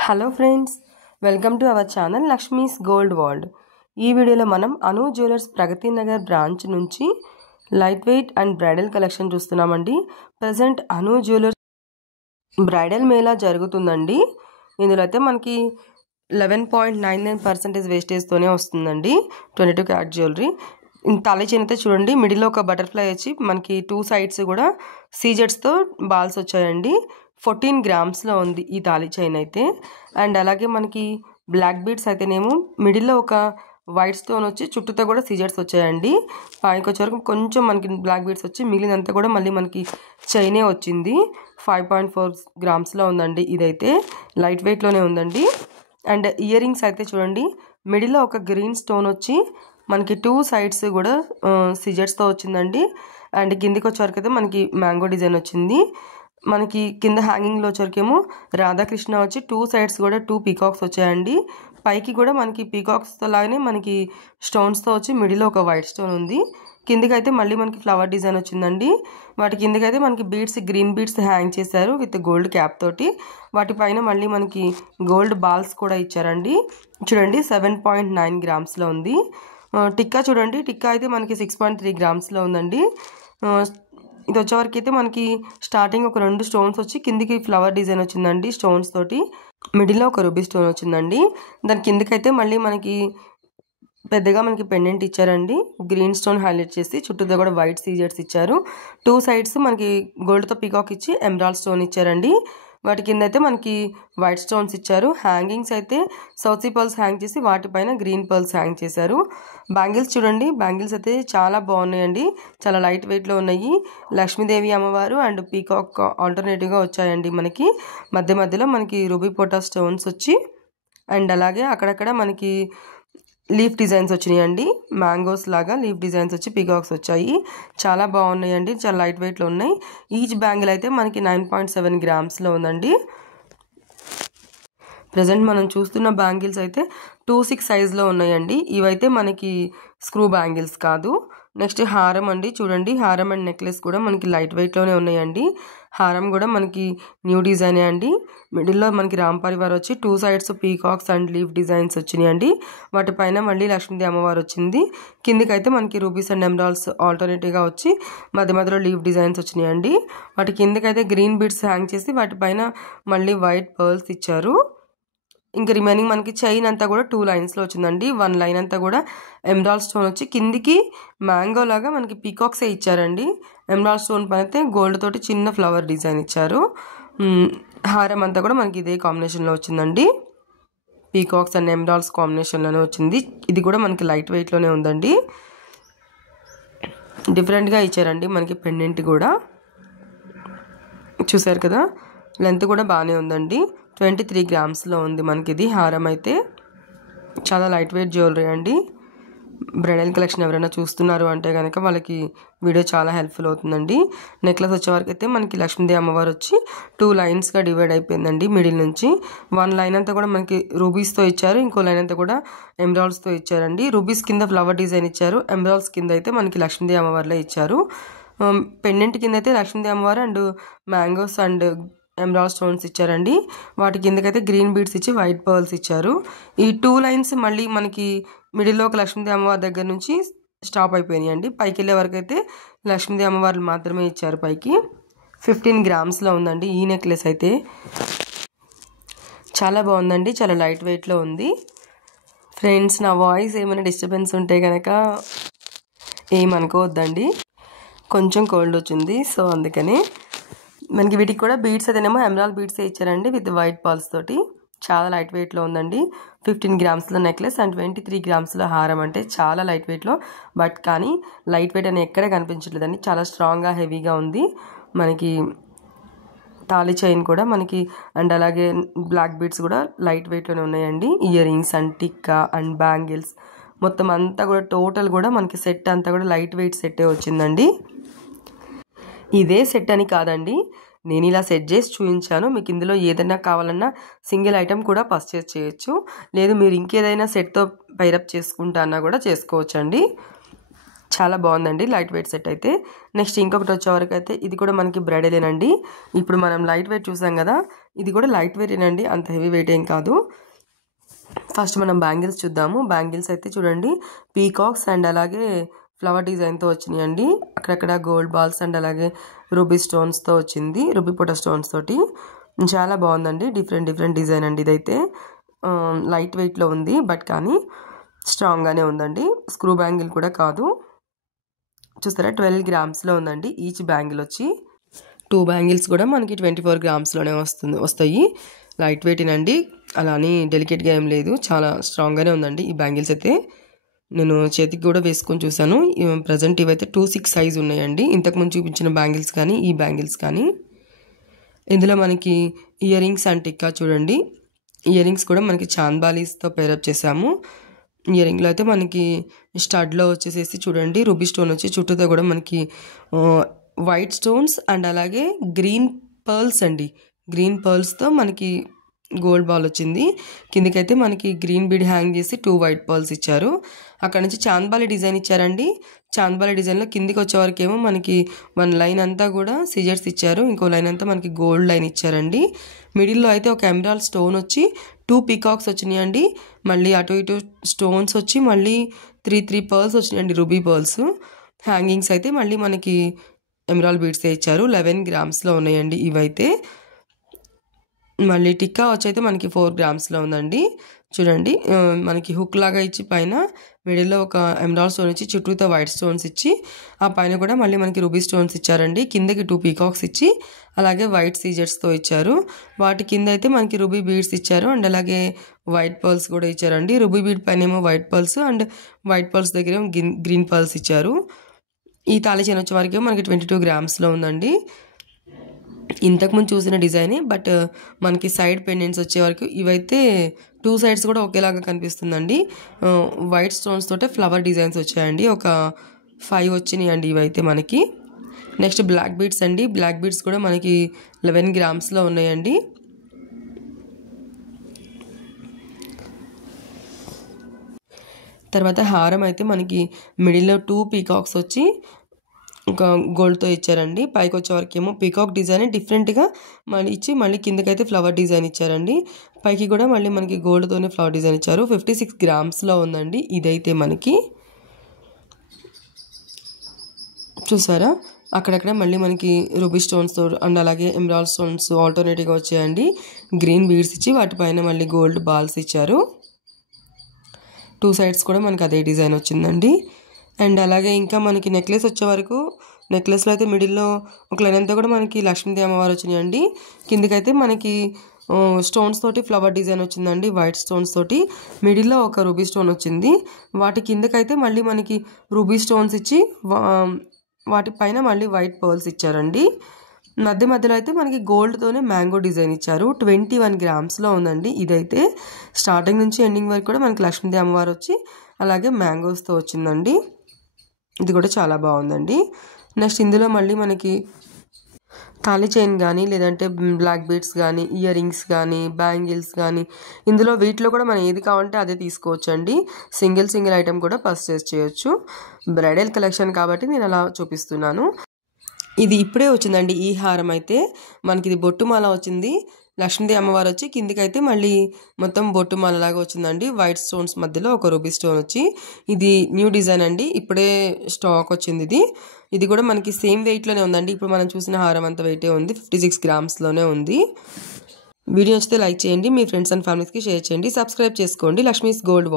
Hello friends, welcome to our channel Lakshmi's gold world. ఈ వీడియోలో మనం అను జ్యువెలర్స్ ప్రగతి నగర్ బ్రాంచ్ నుంచి light weight and bridal collection చూస్తున్నామండి. ప్రజెంట్ అను jewellers bridal Mela జరుగుతుందండి. ఇందులో అయితే మనకి 11.99% వేస్టేజ్తోనే వస్తుందండి 22 క్యారెట్ జ్యువెలరీ. తాళి చైన్ అయితే చూడండి, మిడిల్లో ఒక బటర్ఫ్లై వచ్చి మనకి 2 సైడ్స్ కూడా సీజెట్స్తో బాల్స్ వచ్చాయండి. 14 గ్రామ్స్లో ఉంది ఈ తాళి చైన్ అయితే. అండ్ అలాగే మనకి బ్లాక్ బీడ్స్ అయితేనేమో మిడిల్లో ఒక వైట్ స్టోన్ వచ్చి చుట్టూతో కూడా సీజెట్స్ వచ్చాయండి. పైకి వచ్చే వరకు కొంచెం మనకి బ్లాక్ బీడ్స్ వచ్చి మిగిలినంతా కూడా మళ్ళీ మనకి చైనే వచ్చింది. 5.4 గ్రామ్స్లో ఉందండి. ఇదైతే లైట్ వెయిట్లోనే ఉందండి. అండ్ ఇయర్ రింగ్స్ అయితే చూడండి, మిడిల్లో ఒక గ్రీన్ స్టోన్ వచ్చి మనకి 2 సైడ్స్ కూడా సిజర్స్తో వచ్చిందండి. అండ్ కిందికి వచ్చేవరకు అయితే మనకి మ్యాంగో డిజైన్ వచ్చింది. మనకి కింద హ్యాంగింగ్లో వచ్చేవరకేమో రాధాకృష్ణ వచ్చి 2 సైడ్స్ కూడా 2 పీకాక్స్ వచ్చాయండి. పైకి కూడా మనకి పీకాక్స్తో లాగానే మనకి స్టోన్స్తో వచ్చి మిడిల్లో ఒక వైట్ స్టోన్ ఉంది. కిందికైతే మళ్ళీ మనకి ఫ్లవర్ డిజైన్ వచ్చిందండి. వాటి కిందకైతే మనకి బీడ్స్, గ్రీన్ బీడ్స్ హ్యాంగ్ చేశారు విత్ గోల్డ్ క్యాప్ తోటి. వాటిపైన మళ్ళీ మనకి గోల్డ్ బాల్స్ కూడా ఇచ్చారండి. చూడండి 7.9 గ్రామ్స్లో ఉంది. టిక్కా చూడండి, టిక్కా అయితే మనకి 6.3 గ్రామ్స్లో ఉందండి. ఇది వచ్చేవరకు అయితే మనకి స్టార్టింగ్ ఒక 2 స్టోన్స్ వచ్చి కిందికి ఫ్లవర్ డిజైన్ వచ్చిందండి స్టోన్స్ తోటి. మిడిల్లో ఒక రూబీ స్టోన్ వచ్చిందండి. దాని కిందకైతే మళ్ళీ మనకి పెద్దగా మనకి పెండెంట్ ఇచ్చారండి, గ్రీన్ స్టోన్ హైలైట్ చేసి చుట్టూతో కూడా వైట్ సీజెట్స్ ఇచ్చారు. 2 సైడ్స్ మనకి గోల్డ్తో పీకాక్ ఇచ్చి ఎమరాల్డ్ స్టోన్ ఇచ్చారండి. వాటి కింద అయితే మనకి వైట్ స్టోన్స్ ఇచ్చారు. హ్యాంగింగ్స్ అయితే సౌతీ పర్ల్స్ హ్యాంగ్ చేసి వాటిపైన గ్రీన్ పర్ల్స్ హ్యాంగ్ చేశారు. బ్యాంగిల్స్ చూడండి, బ్యాంగిల్స్ అయితే చాలా బాగున్నాయండి, చాలా లైట్ వెయిట్లో ఉన్నాయి. లక్ష్మీదేవి అమ్మవారు అండ్ పీకాక్ ఆల్టర్నేటివ్గా వచ్చాయండి. మనకి మధ్య మధ్యలో మనకి రూబీ పోటా స్టోన్స్ వచ్చి అండ్ అలాగే అక్కడక్కడ మనకి లీఫ్ డిజైన్స్ వచ్చినాయండి. మ్యాంగోస్ లాగా లీఫ్ డిజైన్స్ వచ్చి పీకాక్స్ వచ్చాయి. చాలా బాగున్నాయండి, చాలా లైట్ వెయిట్లో ఉన్నాయి. ఈచ్ బ్యాంగిల్ అయితే మనకి 9.7 గ్రామ్స్లో ఉందండి. ప్రజెంట్ మనం చూస్తున్న బ్యాంగిల్స్ అయితే 2/6 సైజ్లో ఉన్నాయండి. ఇవైతే మనకి స్క్రూ బ్యాంగిల్స్ కాదు. నెక్స్ట్ హారం అండి, చూడండి హారం అండ్ నెక్లెస్ కూడా మనకి లైట్ వెయిట్లోనే ఉన్నాయండి. హారం కూడా మనకి న్యూ డిజైనే అండి. మిడిల్లో మనకి రామ్ పరివార్ వచ్చి 2 sides peacocks and leaf designs వచ్చినాయండి. వాటిపైన మళ్ళీ లక్ష్మీదేవి అమ్మవారు వచ్చింది. కిందికైతే మనకి రూబీస్ అండ్ ఎమరాల్డ్స్ ఆల్టర్నేటివ్గా వచ్చి మధ్య మధ్యలో లీఫ్ డిజైన్స్ వచ్చినాయండి. వాటి కిందకైతే గ్రీన్ బీడ్స్ హ్యాంగ్ చేసి వాటిపైన మళ్ళీ వైట్ పర్ల్స్ ఇచ్చారు. ఇంకా రిమైనింగ్ మనకి చైన్ అంతా కూడా 2 లైన్స్లో వచ్చిందండి. 1 లైన్ అంతా కూడా ఎమరాల్డ్ స్టోన్ వచ్చి కిందికి మ్యాంగో లాగా మనకి పీకాక్సే ఇచ్చారండి. ఎమరాల్డ్ స్టోన్ పైన అయితే గోల్డ్ తోటి చిన్న ఫ్లవర్ డిజైన్ ఇచ్చారు. హారం అంతా కూడా మనకి ఇదే కాంబినేషన్లో వచ్చిందండి. పీకాక్స్ అండ్ ఎమరాల్డ్స్ కాంబినేషన్లోనే వచ్చింది. ఇది కూడా మనకి లైట్ వెయిట్లోనే ఉందండి. డిఫరెంట్గా ఇచ్చారండి మనకి పెండెంట్ కూడా. చూసారు కదా, లెంత్ కూడా బాగానే ఉందండి. 23 గ్రామ్స్లో ఉంది మనకి ఇది. హారం అయితే చాలా లైట్ వెయిట్ జ్యువెలరీ అండి. బ్రైడల్ కలెక్షన్ ఎవరైనా చూస్తున్నారు అంటే కనుక వాళ్ళకి వీడియో చాలా హెల్ప్ఫుల్ అవుతుందండి. నెక్లెస్ వచ్చేవరకు అయితే మనకి లక్ష్మీదేవి అమ్మవారు వచ్చి 2 లైన్స్గా డివైడ్ అయిపోయిందండి. మిడిల్ నుంచి 1 లైన్ అంతా కూడా మనకి రూబీస్తో ఇచ్చారు, ఇంకో లైన్ అంతా కూడా ఎమరాల్డ్స్తో ఇచ్చారండి. రూబీస్ కింద ఫ్లవర్ డిజైన్ ఇచ్చారు, ఎమరాల్డ్స్ కింద అయితే మనకి లక్ష్మీదేవి అమ్మవారులే ఇచ్చారు. పెండెంట్ కింద అయితే లక్ష్మీదేవి అమ్మవారు and mangoes and emerald stones ఇచ్చారండి. వాటి కిందకైతే గ్రీన్ బీడ్స్ ఇచ్చి వైట్ పర్ల్స్ ఇచ్చారు. ఈ 2 లైన్స్ మళ్ళీ మనకి మిడిల్లో ఒక లక్ష్మీదేవి అమ్మవారి దగ్గర నుంచి స్టాప్ అయిపోయినాయి అండి. పైకి వెళ్ళే వరకు అయితే లక్ష్మీదేవి అమ్మవారు మాత్రమే ఇచ్చారు. పైకి 15 గ్రామ్స్లో ఉందండి ఈ నెక్లెస్ అయితే. చాలా బాగుందండి, చాలా లైట్ వెయిట్లో ఉంది. ఫ్రెండ్స్, నా వాయిస్ ఏమైనా డిస్టర్బెన్స్ ఉంటే కనుక ఏమనుకోవద్దండి, కొంచెం కోల్డ్ వచ్చింది, సో అందుకని. మనకి వీటికి కూడా బీడ్స్ అయితేనేమో ఎమరాల్డ్ బీడ్సే ఇచ్చారండి విత్ వైట్ పాల్స్ తోటి. చాలా లైట్ వెయిట్లో ఉందండి. 15 గ్రామ్స్లో నెక్లెస్ అండ్ 23 గ్రామ్స్లో హారం. అంటే చాలా లైట్ వెయిట్లో, బట్ కానీ లైట్ వెయిట్ అని ఎక్కడ కనిపించట్లేదండి, చాలా స్ట్రాంగ్గా హెవీగా ఉంది. మనకి తాళి చైన్ కూడా మనకి అండ్ అలాగే బ్లాక్ బీడ్స్ కూడా లైట్ వెయిట్లోనే ఉన్నాయండి. Ear rings and tikka and bangles మొత్తం అంతా కూడా టోటల్ కూడా మనకి సెట్ అంతా కూడా లైట్ వెయిట్ సెట్టే వచ్చిందండి. ఇదే సెట్ అని కాదండి, నేను ఇలా సెట్ చేసి చూపించాను. మీకు ఇందులో ఏదైనా కావాలన్నా సింగిల్ ఐటమ్ కూడా పర్చేస్ చేయొచ్చు, లేదు మీరు ఇంకేదైనా సెట్తో పైరప్ చేసుకుంటా అన్నా కూడా చేసుకోవచ్చు అండి. చాలా బాగుందండి లైట్ వెయిట్ సెట్ అయితే. నెక్స్ట్ ఇంకొకటి వచ్చేవరకు అయితే ఇది కూడా మనకి బ్రైడలేనండి. ఇప్పుడు మనం లైట్ వెయిట్ చూసాం కదా, ఇది కూడా లైట్ వెయిటేనండి, అంత హెవీ వెయిట్ ఏం కాదు. ఫస్ట్ మనం బ్యాంగిల్స్ చూద్దాము. బ్యాంగిల్స్ అయితే చూడండి పీకాక్స్ అండ్ అలాగే ఫ్లవర్ డిజైన్తో వచ్చినాయండి. అక్కడక్కడ గోల్డ్ బాల్స్ అండ్ అలాగే రూబీ స్టోన్స్తో వచ్చింది, రూబీ పొట స్టోన్స్ తోటి. చాలా బాగుందండి, డిఫరెంట్ డిజైన్ అండి. ఇదైతే లైట్ వెయిట్లో ఉంది, బట్ కానీ స్ట్రాంగ్గానే ఉందండి. స్క్రూ బ్యాంగిల్ కూడా కాదు. చూస్తారా 12 గ్రామ్స్లో ఉందండి ఈచ్ బ్యాంగిల్ వచ్చి. 2 బ్యాంగిల్స్ కూడా మనకి 24 గ్రామ్స్లోనే వస్తాయి. లైట్ వెయిటేనండి, అలా అని డెలికేట్గా ఏం లేదు, చాలా స్ట్రాంగ్గానే ఉందండి ఈ బ్యాంగిల్స్ అయితే. నేను చేతికి కూడా వేసుకొని చూసాను. ప్రజెంట్ ఇవైతే 26 సైజ్ ఉన్నాయండి, ఇంతకుముందు చూపించిన బ్యాంగిల్స్ కానీ ఈ బ్యాంగిల్స్ కానీ. ఇందులో మనకి ఇయర్ రింగ్స్ అండ్ టిక్కా చూడండి. ఇయర్ రింగ్స్ కూడా మనకి చాంద్బాలీస్తో పేరప్ చేసాము. ఇయర్ రింగ్లో అయితే మనకి స్టడ్లో వచ్చేసేసి చూడండి రూబీ స్టోన్ వచ్చి చుట్టూతో కూడా మనకి వైట్ స్టోన్స్ అండ్ అలాగే గ్రీన్ పర్ల్స్ అండి. గ్రీన్ పర్ల్స్తో మనకి గోల్డ్ బాల్ వచ్చింది. కిందకైతే మనకి గ్రీన్ బీడ్ హ్యాంగ్ చేసి 2 వైట్ పర్ల్స్ ఇచ్చారు. అక్కడ నుంచి చాంద్బాలి డిజైన్ ఇచ్చారండి. చాంద్బాలి డిజైన్లో కిందికి వచ్చేవరకేమో మనకి 1 లైన్ అంతా కూడా సిజర్స్ ఇచ్చారు, ఇంకో లైన్ అంతా మనకి గోల్డ్ లైన్ ఇచ్చారండి. మిడిల్లో అయితే ఒక ఎమరాల్డ్ స్టోన్ వచ్చి 2 పీకాక్స్ వచ్చినాయండి. మళ్ళీ అటు ఇటు స్టోన్స్ వచ్చి మళ్ళీ 3 పర్ల్స్ వచ్చినాయండి, రూబీ పర్ల్స్. హ్యాంగింగ్స్ అయితే మళ్ళీ మనకి ఎమరాల్డ్ బీడ్సే ఇచ్చారు. 11 గ్రామ్స్లో ఉన్నాయండి ఇవైతే. మళ్ళీ టిక్కా వచ్చి అయితే మనకి 4 గ్రామ్స్లో ఉందండి. చూడండి మనకి హుక్ లాగా ఇచ్చి పైన మిడిల్లో ఒక ఎమరాల్డ్ స్టోన్ ఇచ్చి చుట్టూతో వైట్ స్టోన్స్ ఇచ్చి ఆ పైన కూడా మళ్ళీ మనకి రూబీ స్టోన్స్ ఇచ్చారండి. కిందకి 2 పీకాక్స్ ఇచ్చి అలాగే వైట్ సీజర్స్తో ఇచ్చారు. వాటి కింద అయితే మనకి రూబీ బీడ్స్ ఇచ్చారు అండ్ అలాగే వైట్ పర్ల్స్ కూడా ఇచ్చారండి. రూబీ బీడ్ పైన ఏమో white pearls and white pearls దగ్గర ఏమో గ్రీన్ పర్ల్స్ ఇచ్చారు. ఈ తాళి చైన్ వచ్చే వరకు మనకి 22 గ్రామ్స్లో ఉందండి. ఇంతకుముందు చూసిన డిజైనే, బట్ మనకి సైడ్ పెండెంట్స్ వచ్చే వరకు ఇవైతే 2 సైడ్స్ కూడా ఒకేలాగా కనిపిస్తుందండి. వైట్ స్టోన్స్ తోటే ఫ్లవర్ డిజైన్స్ వచ్చాయండి. ఒక 5 వచ్చినాయండి ఇవైతే మనకి. నెక్స్ట్ బ్లాక్ బీడ్స్ అండి. బ్లాక్ బీడ్స్ కూడా మనకి 11 గ్రామ్స్లో ఉన్నాయండి. తర్వాత హారం అయితే మనకి మిడిల్లో 2 పీకాక్స్ వచ్చి ఒక గోల్డ్తో ఇచ్చారండి. పైకి వచ్చే వరకు ఏమో పీకాక్ డిజైన్ డిఫరెంట్గా మళ్ళీ ఇచ్చి మళ్ళీ కిందకైతే ఫ్లవర్ డిజైన్ ఇచ్చారండి. పైకి కూడా మళ్ళీ మనకి గోల్డ్తోనే ఫ్లవర్ డిజైన్ ఇచ్చారు. 56 గ్రామ్స్లో ఉందండి ఇదైతే మనకి. చూసారా అక్కడక్కడ మళ్ళీ మనకి రూబీ స్టోన్స్తో అండ్ అలాగే ఎమరాల్డ్ స్టోన్స్ ఆల్టర్నేటివ్గా వచ్చాయండి. గ్రీన్ బీడ్స్ ఇచ్చి వాటిపైన మళ్ళీ గోల్డ్ బాల్స్ ఇచ్చారు. 2 సైడ్స్ కూడా మనకి అదే డిజైన్ వచ్చిందండి. అండ్ అలాగే ఇంకా మనకి నెక్లెస్ వచ్చే వరకు నెక్లెస్లో అయితే మిడిల్లో ఒక లైన్ అంతా కూడా మనకి లక్ష్మీదేవి అమ్మవారు వచ్చినాయండి. కిందకైతే మనకి స్టోన్స్ తోటి ఫ్లవర్ డిజైన్ వచ్చిందండి, వైట్ స్టోన్స్ తోటి. మిడిల్లో ఒక రూబీ స్టోన్ వచ్చింది. వాటి కిందకైతే మళ్ళీ మనకి రూబీ స్టోన్స్ ఇచ్చి వాటిపైన మళ్ళీ వైట్ పర్ల్స్ ఇచ్చారండి. మధ్యలో అయితే మనకి గోల్డ్తోనే మ్యాంగో డిజైన్ ఇచ్చారు. 21 గ్రామ్స్లో ఉందండి ఇదైతే. స్టార్టింగ్ నుంచి ఎండింగ్ వరకు కూడా మనకి లక్ష్మీదేవి అమ్మవారు వచ్చి అలాగే మ్యాంగోస్తో వచ్చిందండి. ఇది కూడా చాలా బాగుందండి. నెక్స్ట్ ఇందులో మళ్ళీ మనకి తాళి చైన్ కానీ లేదంటే బ్లాక్ బీడ్స్ కానీ ఇయర్ రింగ్స్ కానీ బ్యాంగిల్స్ కానీ ఇందులో వీటిలో కూడా మనం ఏది కావాలంటే అదే తీసుకోవచ్చండి. సింగిల్ ఐటెం కూడా పర్చేస్ చేయొచ్చు. బ్రైడల్ కలెక్షన్ కాబట్టి నేను అలా చూపిస్తున్నాను. ఇది ఇప్పుడే వచ్చిందండి ఈ హారం అయితే. మనకి ఇది బొట్టుమాల వచ్చింది. లక్ష్మీదేవి అమ్మవారు వచ్చి కిందికైతే మళ్ళీ మొత్తం బొట్టుమాల లాగా వచ్చిందండి. వైట్ స్టోన్స్ మధ్యలో ఒక రూబీ స్టోన్ వచ్చి. ఇది న్యూ డిజైన్ అండి, ఇప్పుడే స్టాక్ వచ్చింది. ఇది కూడా మనకి సేమ్ వెయిట్లోనే ఉందండి. ఇప్పుడు మనం చూసిన హారం అంత వెయిటే ఉంది, 56 గ్రామ్స్లోనే ఉంది. వీడియో వస్తే లైక్ చేయండి, మీ ఫ్రెండ్స్ అండ్ ఫ్యామిలీస్కి షేర్ చేయండి, సబ్స్క్రైబ్ చేసుకోండి. లక్ష్మీస్ గోల్డ్